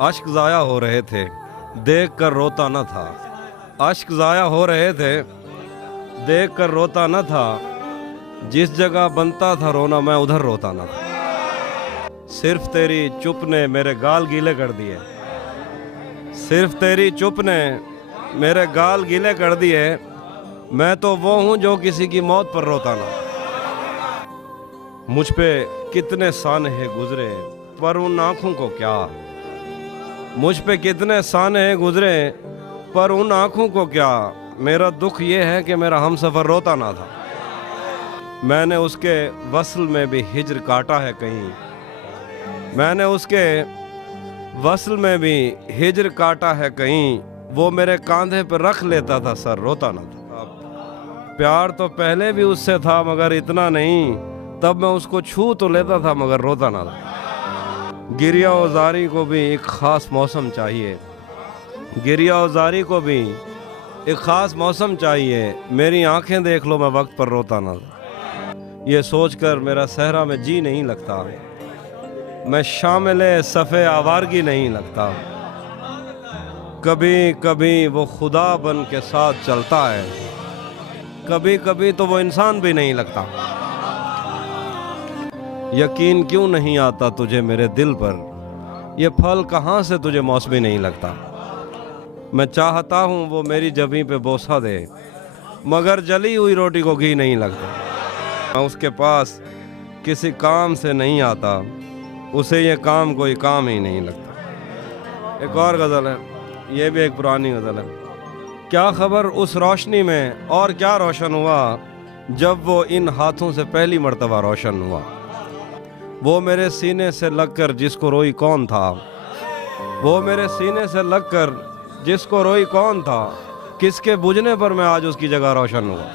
अश्क ज़ाया हो रहे थे, देख कर रोता न था। अश्क ज़ाया हो रहे थे, देख कर रोता न था। जिस जगह बनता था रोना, मैं उधर रोता न था। सिर्फ तेरी चुप ने मेरे गाल गीले कर दिए, सिर्फ तेरी चुप ने मेरे गाल गीले कर दिए। मैं तो वो हूँ जो किसी की मौत पर रोता ना। मुझ पे कितने सानहे गुजरे, पर उन आँखों को क्या। मुझ पे कितने सानहे गुजरे, पर उन आँखों को क्या। मेरा दुख ये है कि मेरा हमसफ़र रोता ना था। मैंने उसके वस्ल में भी हिज्र काटा है कहीं, मैंने उसके वस्ल में भी हिज्र काटा है कहीं। वो मेरे कांधे पर रख लेता था सर, रोता ना था। प्यार तो पहले भी उससे था मगर इतना नहीं, तब मैं उसको छू तो लेता था मगर रोता ना था। गिरिया और ज़ारी को भी एक ख़ास मौसम चाहिए, गिरिया और ज़ारी को भी एक ख़ास मौसम चाहिए। मेरी आंखें देख लो, मैं वक्त पर रोता ना था। ये सोचकर मेरा सहरा में जी नहीं लगता, मैं शामिले सफ़े आवारगी नहीं लगता। कभी कभी वो खुदा बन के साथ चलता है, कभी कभी तो वो इंसान भी नहीं लगता। यकीन क्यों नहीं आता तुझे मेरे दिल पर, ये फल कहाँ से तुझे मौसमी नहीं लगता। मैं चाहता हूँ वो मेरी जबीं पे बोसा दे, मगर जली हुई रोटी को घी नहीं लगता। मैं उसके पास किसी काम से नहीं आता, उसे ये काम कोई काम ही नहीं लगता। एक और गज़ल है, ये भी एक पुरानी गज़ल है। क्या खबर उस रोशनी में और क्या रोशन हुआ, जब वो इन हाथों से पहली मर्तबा रोशन हुआ। वो मेरे सीने से लगकर जिसको रोई कौन था, वो मेरे सीने से लगकर जिसको रोई कौन था। किसके बुझने पर मैं आज उसकी जगह रोशन हुआ।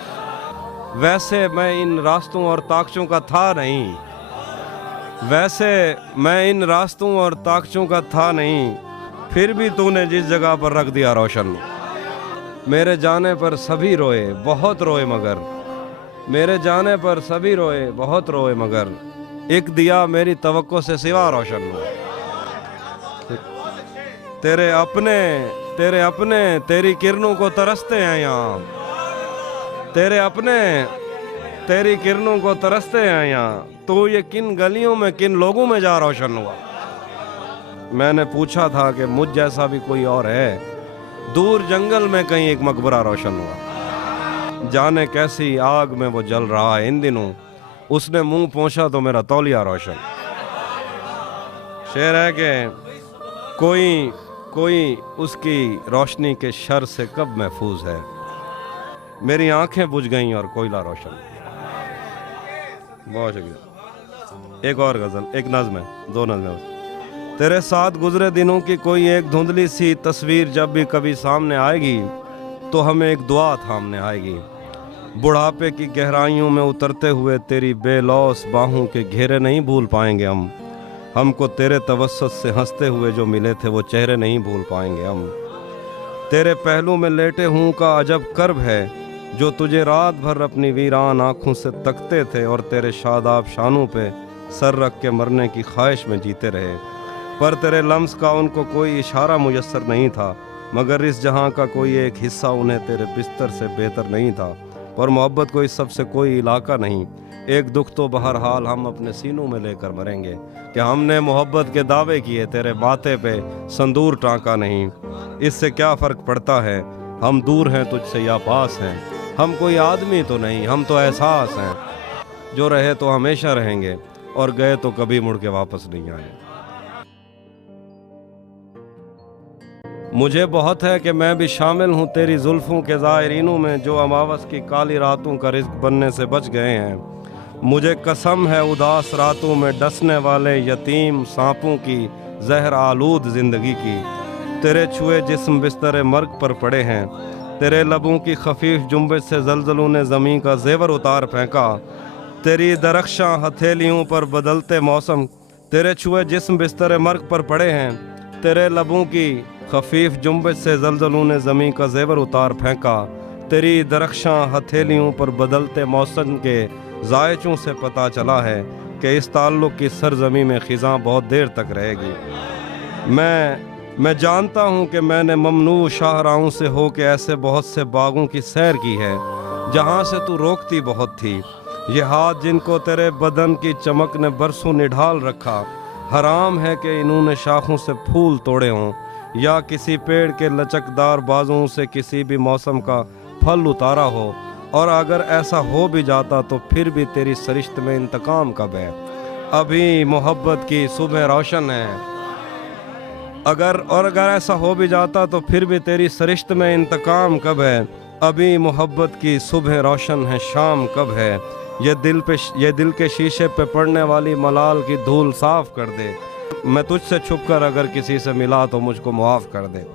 वैसे मैं इन रास्तों और ताकचों का था नहीं, वैसे मैं इन रास्तों और ताकचों का था नहीं, फिर भी तूने जिस जगह पर रख दिया रोशन। मेरे जाने पर सभी रोए बहुत रोए मगर, मेरे जाने पर सभी रोए बहुत रोए मगर, एक दिया मेरी तवक्को से सिवा रोशन हुआ। तेरे अपने तेरी किरणों को तरसते हैं यहाँ, तेरे अपने तेरी किरणों को तरसते हैं यहाँ। तो ये किन गलियों में किन लोगों में जा रोशन हुआ। मैंने पूछा था कि मुझ जैसा भी कोई और है, दूर जंगल में कहीं एक मकबरा रोशन हुआ। जाने कैसी आग में वो जल रहा है इन दिनों, उसने मुंह पोंछा तो मेरा तौलिया रोशन। शेर है कि कोई उसकी रोशनी के शर से कब महफूज है। मेरी आंखें बुझ गईं और कोयला रोशन। बहुत शुक्रिया। एक और गज़ल, एक नज़्म है, दो नज़्में। तेरे साथ गुजरे दिनों की कोई एक धुंधली सी तस्वीर जब भी कभी सामने आएगी, तो हमें एक दुआ थामने आएगी। बुढ़ापे की गहराइयों में उतरते हुए तेरी बेलौस बाहों के घेरे नहीं भूल पाएंगे हम। हमको तेरे तवस्सुत से हंसते हुए जो मिले थे वो चेहरे नहीं भूल पाएंगे हम। तेरे पहलू में लेटे हूँ का अजब कर्ब है, जो तुझे रात भर अपनी वीरान आँखों से तकते थे और तेरे शादाब शानों पे सर रख के मरने की ख्वाहिश में जीते रहे। पर तेरे लम्स का उनको कोई इशारा मुयस्सर नहीं था, मगर इस जहाँ का कोई एक हिस्सा उन्हें तेरे बिस्तर से बेहतर नहीं था। पर मोहब्बत को इस सब से कोई इलाका नहीं। एक दुख तो बहरहाल हम अपने सीनों में लेकर मरेंगे, कि हमने मोहब्बत के दावे किए, तेरे माथे पे संदूर टांका नहीं। इससे क्या फ़र्क पड़ता है, हम दूर हैं तुझसे या पास हैं। हम कोई आदमी तो नहीं, हम तो एहसास हैं। जो रहे तो हमेशा रहेंगे और गए तो कभी मुड़ के वापस नहीं आए। मुझे बहुत है कि मैं भी शामिल हूँ तेरी जुल्फ़ों के ज़ायरीनों में, जो अमावस की काली रातों का रिज़्क़ बनने से बच गए हैं। मुझे कसम है उदास रातों में डसने वाले यतीम सांपों की जहर आलूद ज़िंदगी की। तेरे छुए जिस्म बिस्तर मर्ग पर पड़े हैं, तेरे लबों की खफीफ जुम्बिश से ज़लज़लों ने ज़मीं का ज़ेवर उतार फेंका। तेरी दरख्शां हथेलियों पर बदलते मौसम, तेरे छुए जिस्म बिस्तर मर्ग पर पड़े हैं, तेरे लबों की खफीफ जुम्बिश से ज़लज़लों ने ज़मीं का ज़ेवर उतार फेंका। तेरी दरख्शां हथेलियों पर बदलते मौसम के जायचों से पता चला है कि इस ताल्लुक़ की सरज़मी में ख़िज़ां बहुत देर तक रहेगी। मैं मैं जानता हूँ कि मैंने ममनू शाहराहों से हो के ऐसे बहुत से बागों की सैर की है जहाँ से तू रोकती बहुत थी। ये हाथ जिनको तेरे बदन की चमक ने बरसों निढाल रखा, हराम है कि इन्होंने शाखों से फूल तोड़े हों या किसी पेड़ के लचकदार बाजों से किसी भी मौसम का फल उतारा हो। और अगर ऐसा हो भी जाता तो फिर भी तेरी सरिश्त में इंतकाम कब है? अभी मोहब्बत की सुबह रोशन है। अगर ऐसा हो भी जाता तो फिर भी तेरी सरिश्त में इंतकाम कब है? अभी मोहब्बत की सुबह रोशन है, शाम कब है? ये दिल के शीशे पे पड़ने वाली मलाल की धूल साफ कर दे। मैं तुझसे छुप कर अगर किसी से मिला तो मुझको मुआफ़ कर दे।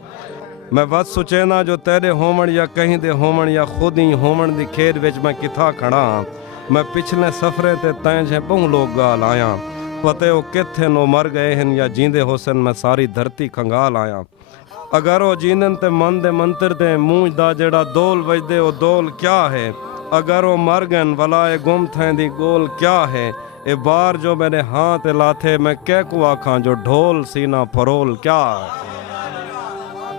मैं बस सुचेना जो तेरे होमण या कहीं दे होमण या खुद ही होमण दी खेद विच मैं किथा खड़ा। मैं पिछले सफरे ते तैं जे बहु लोग गाल आया, पते वो किथे नो मर गए हैं या जींदे होसन मैं सारी धरती खंगाल आया। अगर वो जींदन ते मन दे मंत्र दे मूंझ दा जेड़ा दोल वजदे वो दोल क्या है? अगर वो मर गन वलाए गुम थैं दी गोल क्या है? ए बार जो मेरे हाथ लाथे मैं कै को आखां जो ढोल सीना फरोल क्या है?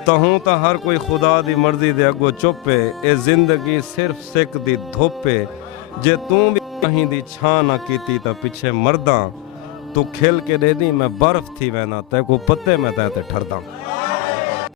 तहूं ता हर कोई खुदा दी मर्जी दे अगो चुप है। ए जिंदगी सिर्फ सिक दी धुप है। जे तू भी कहीं दी छां ना कीती ता पिछे मरदा। तू खिल के दे दी मैं बर्फ थी वैना तै को पत्ते मैं तै ते ठरदा।